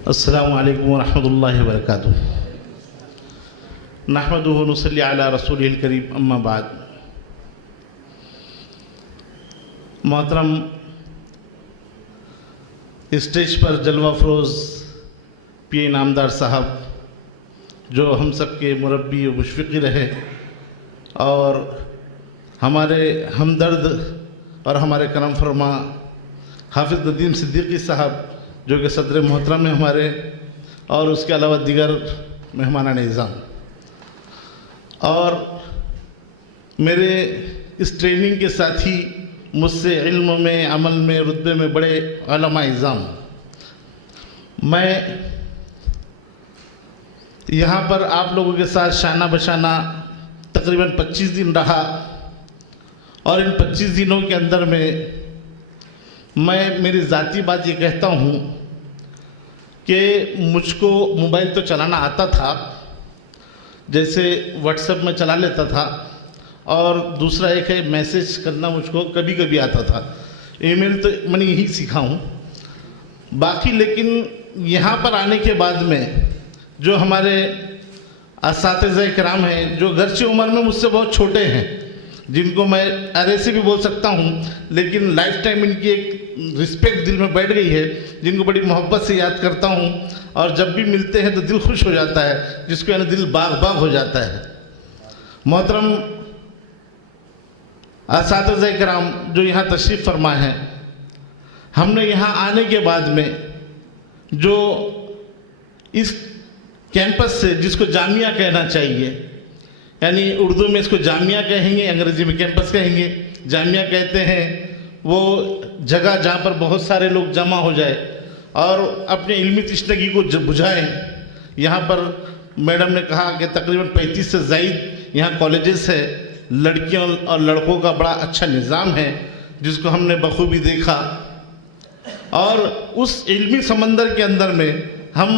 अस्सलामु अलैकुम वरहमतुल्लाहि वबरकातुहू। नहमदुहु व नुसल्ली अला रसूलिल करीम, अम्मा बाद। मोहतरम स्टेज पर जलवा फरोज़ पी इनामदार साहब, जो हम सब के मुरब्बी व मुशफ़िक़ रहे और हमारे हमदर्द और हमारे करम फरमा हाफिज़ नदीम सिद्दीकी साहब, जो कि सदर मोहतरम हैं हमारे, और उसके अलावा दीगर मेहमान निज़ाम, और मेरे इस ट्रेनिंग के साथी मुझसे इल्म में, अमल में, रुतबे में बड़े उलमा इज़ाम। मैं यहाँ पर आप लोगों के साथ शाना बशाना तकरीबन 25 दिन रहा, और इन 25 दिनों के अंदर में मैं मेरी ज़ाती बात ये कहता हूँ कि मुझको मोबाइल तो चलाना आता था, जैसे व्हाट्सएप में चला लेता था, और दूसरा एक है मैसेज करना मुझको कभी कभी आता था। ईमेल तो मैंने यही सीखा हूँ बाकी। लेकिन यहाँ पर आने के बाद में जो हमारे असातिज़ा इकराम हैं, जो गर्चे उम्र में मुझसे बहुत छोटे हैं, जिनको मैं अरे से भी बोल सकता हूँ, लेकिन लाइफ टाइम इनकी एक रिस्पेक्ट दिल में बैठ गई है, जिनको बड़ी मोहब्बत से याद करता हूँ, और जब भी मिलते हैं तो दिल खुश हो जाता है, जिसको यानी दिल बाग बाग हो जाता है। मोहतरम असातिज़ा इकराम जो यहाँ तशरीफ़ फरमा है, हमने यहाँ आने के बाद में जो इस कैंपस से, जिसको जामिया कहना चाहिए, यानी उर्दू में इसको जामिया कहेंगे, अंग्रेज़ी में कैंपस कहेंगे। जामिया कहते हैं वो जगह जहाँ पर बहुत सारे लोग जमा हो जाए और अपने इल्मी तशनगी को बुझाएं। यहाँ पर मैडम ने कहा कि तकरीबन 35 से ज़ायद यहाँ कॉलेजेस है, लड़कियों और लड़कों का बड़ा अच्छा निज़ाम है, जिसको हमने बखूबी देखा। और उस इल्मी समंदर के अंदर में हम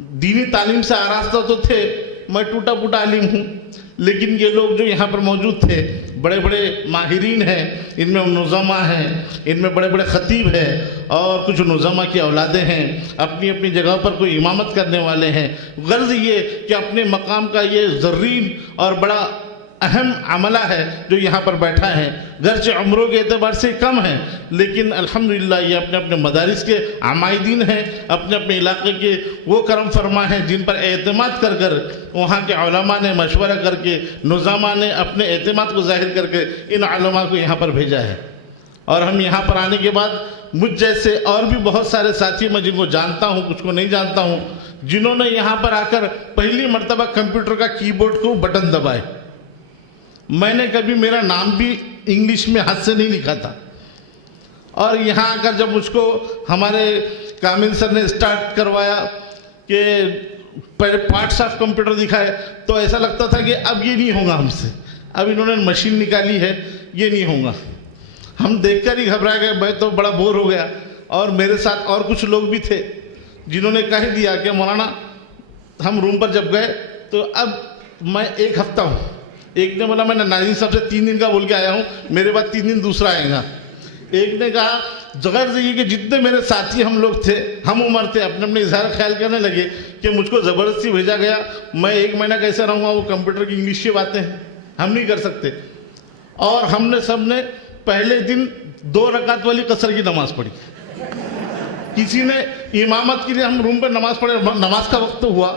दीनी तालीम से आरास्ता तो थे, मैं टूटा फूटा आलिम हूँ, लेकिन ये लोग जो यहाँ पर मौजूद थे बड़े बड़े माहिरीन हैं, इनमें नुज़मा हैं, इनमें बड़े बड़े ख़तीब हैं, और कुछ नुज़मा की औलादें हैं, अपनी अपनी जगह पर कोई इमामत करने वाले हैं। गर्ज़ ये कि अपने मकाम का ये ज़र्रीन और बड़ा अहम अमला है जो यहाँ पर बैठा है। गर्चे उम्रों के एतबार से कम है, लेकिन अल्हम्दुलिल्लाह ये अपने अपने मदारिस के आमाइदीन हैं, अपने अपने इलाके के वो करम फरमा हैं जिन पर एतमाद कर कर वहाँ के उलमा ने मशवरा करके, नुज़ामा ने अपने एतमाद को ज़ाहिर करके इन उलमा को यहाँ पर भेजा है। और हम यहाँ पर आने के बाद मुझ जैसे और भी बहुत सारे साथी, मैं जिनको जानता हूँ, कुछ को नहीं जानता हूँ, जिन्होंने यहाँ पर आकर पहली मरतबा कंप्यूटर का कीबोर्ड को बटन दबाए। मैंने कभी मेरा नाम भी इंग्लिश में हाथ से नहीं लिखा था, और यहाँ आकर जब मुझको हमारे कामिल सर ने स्टार्ट करवाया कि पार्ट्स ऑफ कंप्यूटर दिखाए, तो ऐसा लगता था कि अब ये नहीं होगा हमसे, अब इन्होंने मशीन निकाली है, ये नहीं होगा। हम देखकर ही घबरा गए, मैं तो बड़ा बोर हो गया। और मेरे साथ और कुछ लोग भी थे जिन्होंने कह दिया कि मौलाना, हम रूम पर जब गए तो अब मैं एक हफ्ता हूँ, एक ने बोला मैंने नाज़ीम साहब से 3 दिन का बोल के आया हूँ, मेरे बाद 3 दिन दूसरा आएगा। एक ने कहा जगह से ये कि जितने मेरे साथी हम लोग थे, हम उम्र थे, अपने अपने इजहार ख्याल करने लगे कि मुझको ज़बरदस्ती भेजा गया, मैं 1 महीना कैसे रहूँगा, वो कंप्यूटर की इंग्लिश की बातें हैं, हम नहीं कर सकते। और हमने सब ने पहले दिन 2 रकात वाली कसर की नमाज़ पढ़ी। किसी ने इमामत के लिए, हम रूम पर नमाज़ पढ़े, नमाज का वक्त हुआ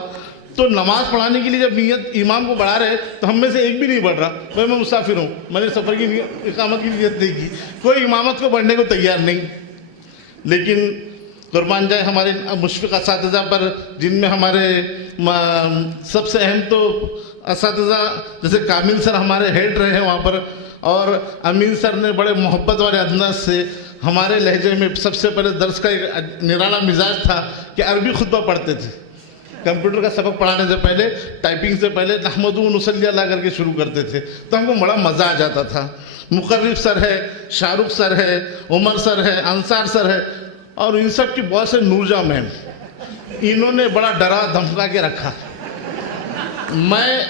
तो नमाज़ पढ़ाने के लिए जब नियत इमाम को बढ़ा रहे तो हम में से एक भी नहीं बढ़ रहा। भाई मैं मुसाफिर हूँ, मैंने सफ़र की इकामत की नियत नहीं की, कोई इमामत को बढ़ने को तैयार नहीं। लेकिन कुर्बान जाए हमारे मुशफ़िक़ असातिज़ा पर, जिनमें हमारे सबसे अहम तो असातिज़ा जैसे कामिल सर हमारे हेड रहे हैं वहाँ पर, और अमीन सर ने बड़े मोहब्बत वाले अंदाज से हमारे लहजे में सबसे पहले दर्स का एक निराला मिजाज था कि अरबी खुतबा पढ़ते थे। कंप्यूटर का सबक पढ़ाने से पहले, टाइपिंग से पहले नहमदु व नुसल्ली अला करके शुरू करते थे, तो हमको बड़ा मज़ा आ जाता था। मुकर्रिब सर है, शाहरुख सर है, उमर सर है, अंसार सर है, और इन सब की बॉस है नूरजा मैम। इन्होंने बड़ा डरा धमका के रखा। मैं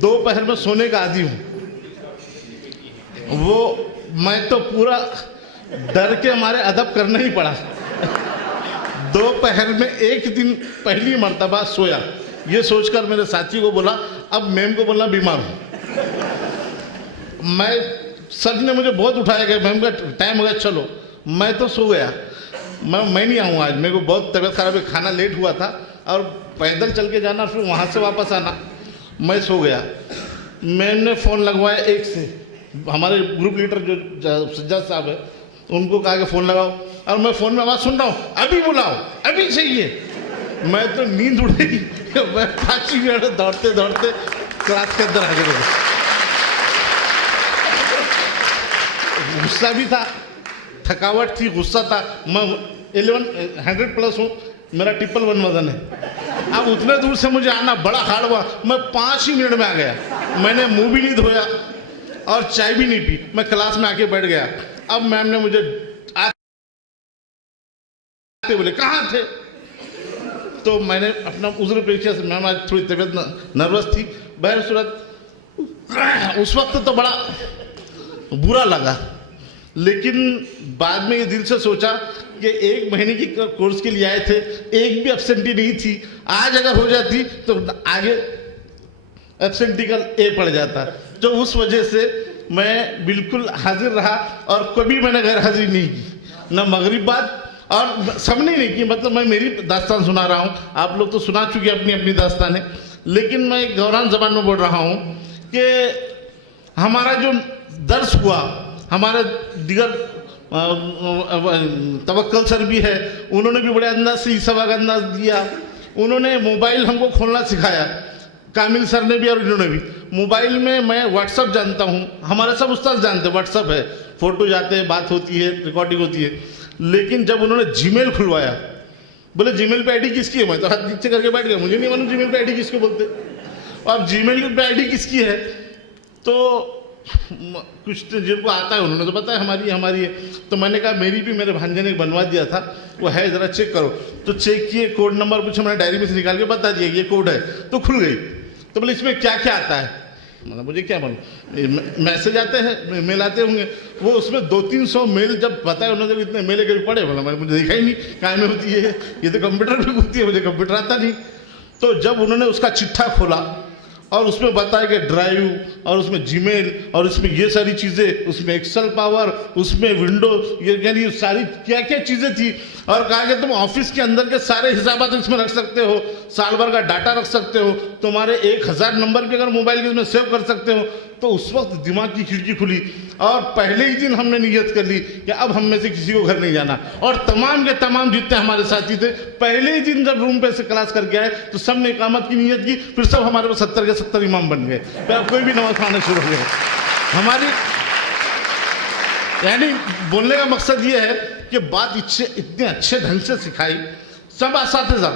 दोपहर में सोने का आदी हूँ, वो मैं तो पूरा डर के हमारे अदब करना ही पड़ा। दोपहर में एक दिन पहली मर्तबा सोया, ये सोचकर मेरे साथी को बोला अब मैम को बोलना बीमार हूँ। मैं सर ने मुझे बहुत उठाया कि मैम का टाइम हो गया चलो, मैं तो सो गया। मैं नहीं आऊँ आज, मेरे को बहुत तबीयत खराब है, खाना लेट हुआ था और पैदल चल के जाना फिर वहाँ से वापस आना, मैं सो गया। मैम ने फ़ोन लगवाया एक से, हमारे ग्रुप लीडर जो सज्जाद साहब है उनको कहा कि फ़ोन लगाओ, और मैं फ़ोन में आवाज़ सुन रहा हूँ अभी बुलाओ अभी चाहिए। मैं तो नींद उड़ गई, मैं 5 मिनट दौड़ते दौड़ते क्लास के अंदर आ गया। गुस्सा भी था, थकावट थी, गुस्सा था। मैं 100+ हूँ, मेरा 111 वजन है। अब उतने दूर से मुझे आना बड़ा हार्ड हुआ। मैं 5 ही मिनट में आ गया। मैंने मुंह भी नहीं धोया और चाय भी नहीं पी, मैं क्लास में आके बैठ गया। अब मैम ने मुझे आते बोले कहाँ थे, तो मैंने अपना उज़्र पेश किया। मैम आज थोड़ी तबीयत नर्वस थी। बहर सूरत उस वक्त तो बड़ा बुरा लगा, लेकिन बाद में ये दिल से सोचा कि 1 महीने की कोर्स के लिए आए थे, एक भी एब्सेंटी नहीं थी। आज अगर हो जाती तो आगे एब्सेंटी का ए पड़ जाता। तो उस वजह से मैं बिल्कुल हाजिर रहा और कभी मैंने गैर हाजिरी नहीं की, न मगरिब बाद, और सबने नहीं की। मतलब मैं मेरी दास्तान सुना रहा हूँ, आप लोग तो सुना चुके अपनी अपनी दास्तानें, लेकिन मैं गौरान ज़बान में बोल रहा हूँ कि हमारा जो दर्स हुआ, हमारे दिगर तवक्कल सर भी है, उन्होंने भी बड़े अंदाज से ईसवा का अंदाज दिया। उन्होंने मोबाइल हमको खोलना सिखाया, कामिल सर ने भी और इन्होंने भी। मोबाइल में मैं व्हाट्सअप जानता हूँ, हमारे सब उस्ताद जानते हैं व्हाट्सअप है, फ़ोटो जाते हैं, बात होती है, रिकॉर्डिंग होती है। लेकिन जब उन्होंने जीमेल खुलवाया, बोले जीमेल पे आईडी किसकी है, मैं तो हाथ नीचे करके बैठ गया, मुझे नहीं मालूम जीमेल पे आईडी किसको बोलते। अब जीमेल पे आईडी किसकी है, तो कुछ तो जिनको आता है उन्होंने तो पता है हमारी है। तो मैंने कहा मेरी भी मेरे भांजे ने बनवा दिया था, वो है, ज़रा चेक करो। तो चेक किए, कोड नंबर पूछा, मैंने डायरी में से निकाल के बता दिया ये कोड है, तो खुल गई। तो बोले इसमें क्या क्या आता है, मतलब मुझे क्या मालूम, मैसेज आते हैं, मेल आते होंगे। वो उसमें 200-300 मेल जब बताया उन्होंने, जब इतने मेल कभी पढ़े, बोला मैंने, मुझे देखा ही नहीं कहाँ में होती है, ये तो कंप्यूटर पर होती है, मुझे कंप्यूटर आता नहीं। तो जब उन्होंने उसका चिट्ठा खोला और उसमें बताया कि ड्राइव और उसमें जीमेल और उसमें ये सारी चीज़ें, उसमें एक्सेल पावर, उसमें विंडोज, ये यानी सारी क्या क्या चीज़ें थी। और कहा कि तुम ऑफिस के अंदर के सारे हिसाबात इसमें रख सकते हो, साल भर का डाटा रख सकते हो, तुम्हारे 1000 नंबर भी अगर मोबाइल के इसमें सेव कर सकते हो। तो उस वक्त दिमाग की खिड़की खुली और पहले ही दिन हमने नियत कर ली कि अब हम में से किसी को घर नहीं जाना। और तमाम के तमाम जितने हमारे साथी थे, पहले ही दिन जब रूम पे से क्लास करके आए तो सब ने इकामत की नियत की। फिर सब हमारे पास 70 के 70 इमाम बन गए, फिर अब कोई भी नमाज पढ़ाना शुरू हो गए। हमारी यानी बोलने का मकसद ये है कि बात इतने अच्छे ढंग से सिखाई। सब असातिज़ा,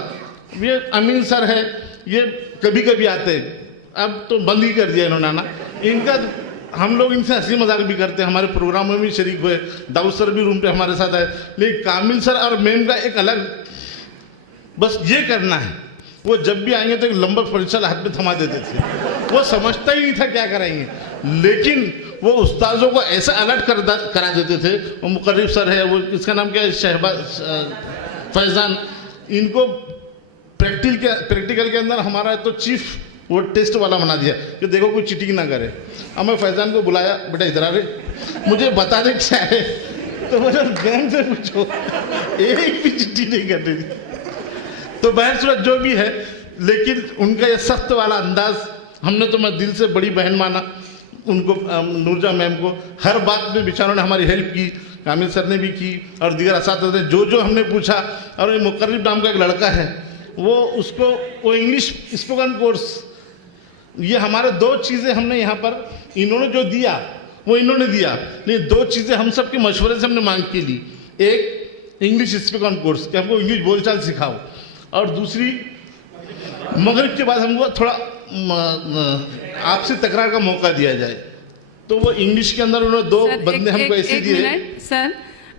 ये अमीन सर है, ये कभी कभी आते हैं, अब तो बंद ही कर दिया इन्होंने आना। इनका हम लोग इनसे हंसी मजाक भी करते हैं, हमारे प्रोग्रामों में भी शरीक हुए, दाऊद सर भी रूम पे हमारे साथ आए। लेकिन कामिल सर और मैम का एक अलग, बस ये करना है, वो जब भी आएंगे तो एक लंबा परिचय हाथ में थमा देते थे, वो समझता ही नहीं था क्या कराएंगे, लेकिन वो उस्तादों को ऐसा अलर्ट करा देते थे। वो मुकर्रिब सर है, वो इसका नाम क्या है, शहबाज फैज़ान, इनको प्रैक्टिकल के अंदर हमारा तो चीफ वो टेस्ट वाला बना दिया कि देखो कोई चीटिंग ना करे। अब मैं फैज़ान को बुलाया, बेटा इधर आ रे, मुझे बता दे क्या है। तो मुझे बैंक से पूछो, एक भी चिट्ठी नहीं करनी थी। तो बहन सूरत जो भी है, लेकिन उनका ये सख्त वाला अंदाज, हमने तो मैं दिल से बड़ी बहन माना उनको, नूरजा मैम को। हर बात में बेचारों ने हमारी हेल्प की, कामिल सर ने भी की और दीगर असातिज़ा ने जो हमने पूछा। और ये मुकर्रिब नाम का एक लड़का है, वो उसको वो इंग्लिश स्पोकन कोर्स, ये हमारे 2 चीज़ें हमने यहाँ पर, इन्होंने जो दिया वो इन्होंने दिया, लेकिन 2 चीज़ें हम सब के मशवरे से हमने मांग के ली। एक इंग्लिश स्पोकन कोर्स कि हमको इंग्लिश बोलचाल सिखाओ, और दूसरी मगरिब के बाद हमको थोड़ा आपसी तकरार का मौका दिया जाए। तो वो इंग्लिश के अंदर उन्होंने 2 बंदे हमको ऐसे दिए। सर,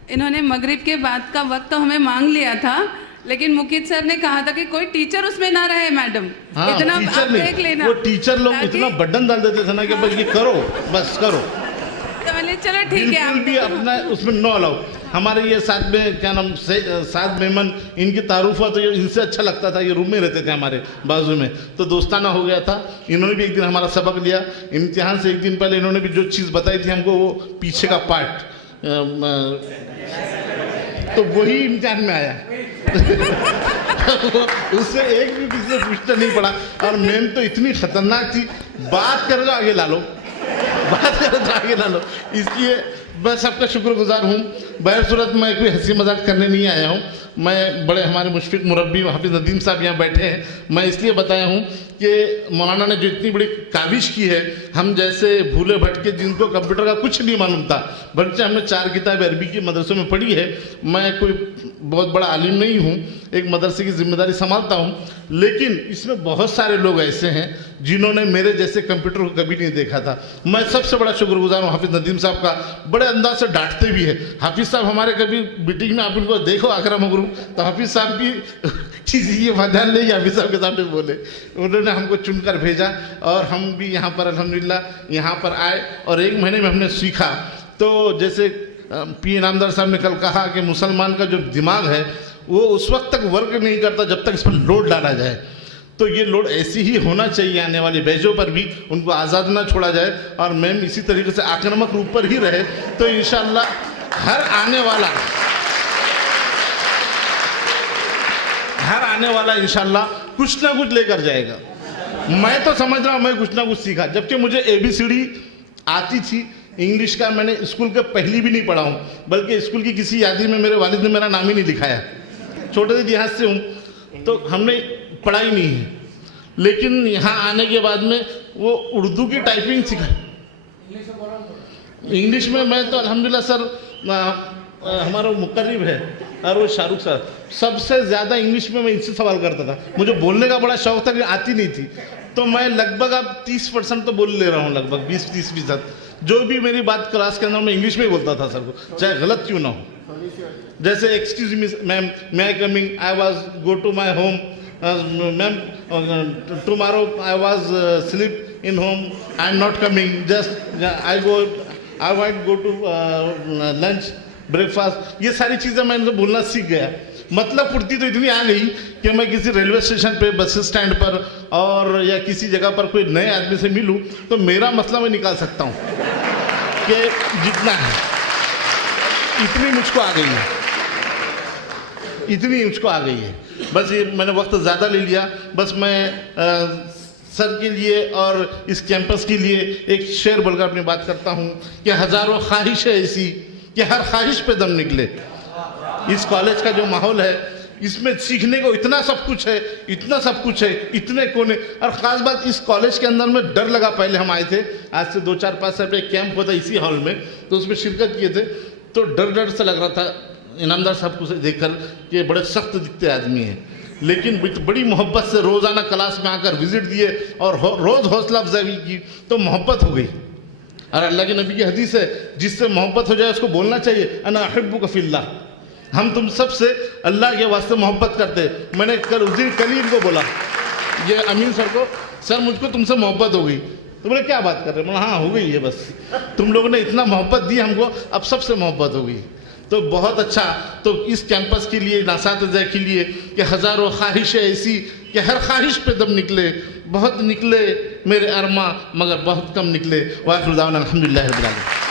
इन्होंने मगरिब के बाद का वक्त तो हमें मांग लिया था, लेकिन मुकीद सर ने कहा था कि कोई टीचर उसमें ना रहे मैडम। हाँ, इतना टीचर देख लेना, वो टीचर लोग इतना बर्डन डाल देते थे ना कि बस ये करो, बस करो। तो मैंने चलो ठीक है, बिल्कुल भी अपना उसमें नो अलाउ। हमारे ये साथ में क्या नाम साथ मेमन, इनकी तारुफ हुआ तो ये इनसे अच्छा लगता था, ये रूम में रहते थे हमारे बाजू में, तो दोस्ताना हो गया था। इन्होंने भी एक दिन हमारा सबक लिया, इम्तिहान से एक दिन पहले इन्होंने भी जो चीज़ बताई थी हमको, वो पीछे का पार्ट, तो वही इम्तिहान में आया। उससे एक भी किसी से पूछना नहीं पड़ा। और मैम तो इतनी खतरनाक थी, बात करो तो आगे ला लो, बात करो तो आगे ला लो। इसलिए मैं सबका शुक्रगुजार हूँ। बहर सूरत मैं कोई हंसी मजाक करने नहीं आया हूँ, मैं बड़े हमारे मुशफिक मुरब्बी हाफिज़ नदीम साहब यहाँ बैठे हैं, मैं इसलिए बताया हूँ कि मौलाना ने जो इतनी बड़ी काविश की है, हम जैसे भूले भटके जिनको कंप्यूटर का कुछ नहीं मालूम था, बल्कि हमने 4 किताबें अरबी की मदरसों में पढ़ी है, मैं कोई बहुत बड़ा आलिम नहीं हूँ, एक मदरसे की जिम्मेदारी संभालता हूँ, लेकिन इसमें बहुत सारे लोग ऐसे हैं जिन्होंने मेरे जैसे कंप्यूटर को कभी नहीं देखा था। मैं सबसे बड़ा शुक्रगुजार हूँ हाफिज़ नदीम साहब का, बड़े अंदाज से डांटते भी है। हाफिज़ साहब हमारे कभी मीटिंग में आप उनको देखो आगरा मगरू, तो हाफिज़ साहब की किसी ये मजाल नहीं, हाफिज़ साहब के सामने बोले, उन्होंने हमको चुनकर भेजा और हम भी यहाँ पर अल्हम्दुलिल्लाह यहाँ पर आए और 1 महीने में हमने सीखा। तो जैसे पी इनामदार साहब ने कल कहा कि मुसलमान का जो दिमाग है वो उस वक्त तक वर्क नहीं करता जब तक इस पर लोड डाला जाए, तो ये लोड ऐसी ही होना चाहिए, आने वाली बैचों पर भी उनको आज़ाद ना छोड़ा जाए और मैम इसी तरीके से आक्रामक रूप पर ही रहे, तो इंशाअल्लाह हर आने वाला इंशाअल्लाह कुछ ना कुछ लेकर जाएगा। मैं तो समझ रहा हूँ मैं कुछ ना कुछ सीखा, जबकि मुझे ABCD आती थी, इंग्लिश का मैंने स्कूल के पहली भी नहीं पढ़ा हूँ, बल्कि स्कूल की किसी यादी में मेरे वालिद ने मेरा नाम ही नहीं लिखाया। छोटे से देहात से हूँ तो हमने पढ़ाई नहीं है, लेकिन यहाँ आने के बाद में वो उर्दू की टाइपिंग सीखा। इंग्लिश में मैं तो अल्हम्दुलिल्लाह सर हमारा मुकर्रिब है और वो शाहरुख सर, सबसे ज़्यादा इंग्लिश में मैं इनसे सवाल करता था। मुझे बोलने का बड़ा शौक था लेकिन आती नहीं थी, तो मैं लगभग अब 30% तो बोल ले रहा हूँ, लगभग 20-30%। जो भी मेरी बात क्लास के अंदर मैं इंग्लिश में ही बोलता था सर को, चाहे गलत क्यों ना हो। जैसे excuse me ma'am, may I coming, I was go to my home, ma'am tomorrow I was sleep in home, I am not coming, just I want go to lunch breakfast. ये सारी चीज़ें मैं इनसे बोलना सीख गया। मतलब पूर्ति तो इतनी आ गई कि मैं किसी रेलवे स्टेशन पे, बस स्टैंड पर और या किसी जगह पर कोई नए आदमी से मिलूं तो मेरा मसला मैं निकाल सकता हूं कि जितना है, इतनी मुझको आ गई है, इतनी मुझको आ गई है। बस ये मैंने वक्त ज़्यादा ले लिया। बस मैं सर के लिए और इस कैंपस के लिए एक शेर बोलकर अपनी बात करता हूँ कि हज़ारों ख्वाहिशें ऐसी कि हर ख्वाहिश पे दम निकले। इस कॉलेज का जो माहौल है, इसमें सीखने को इतना सब कुछ है, इतना सब कुछ है, इतने कोने। और ख़ास बात इस कॉलेज के अंदर में डर लगा, पहले हम आए थे आज से 2-4-5 साल पहले कैंप होता इसी हॉल में, तो उसमें शिरकत किए थे, तो डर से लग रहा था इनामदार साहब को देखकर कि बड़े सख्त दिखते आदमी हैं, लेकिन बड़ी मोहब्बत से रोज़ाना क्लास में आकर विज़िट दिए और रोज़ हौसला अफजाई की, तो मोहब्बत हो गई। और अल्लाह के नबी की हदीस है, जिससे मोहब्बत हो जाए उसको बोलना चाहिए अना अहिब्बुका फिल्लाह, हम तुम सब से अल्लाह के वास्ते मोहब्बत करते हैं। मैंने कल उस दिन कलीम को बोला, ये अमीन सर को, सर मुझको तुमसे मोहब्बत हो गई। तो बोले क्या बात कर रहे हैं? बोला हाँ हो गई है, बस तुम लोगों ने इतना मोहब्बत दी हमको, अब सबसे मोहब्बत हो गई। तो बहुत अच्छा। तो इस कैंपस के लिए, नासातिज़ा के लिए कि हज़ारों ख्वाहिशें ऐसी कि हर ख्वाहिश पे दम निकले, बहुत निकले मेरे अरमा मगर बहुत कम निकले। वाखिर दावाना अल्हम्दुलिल्लाहि रब्बिल आलमीन।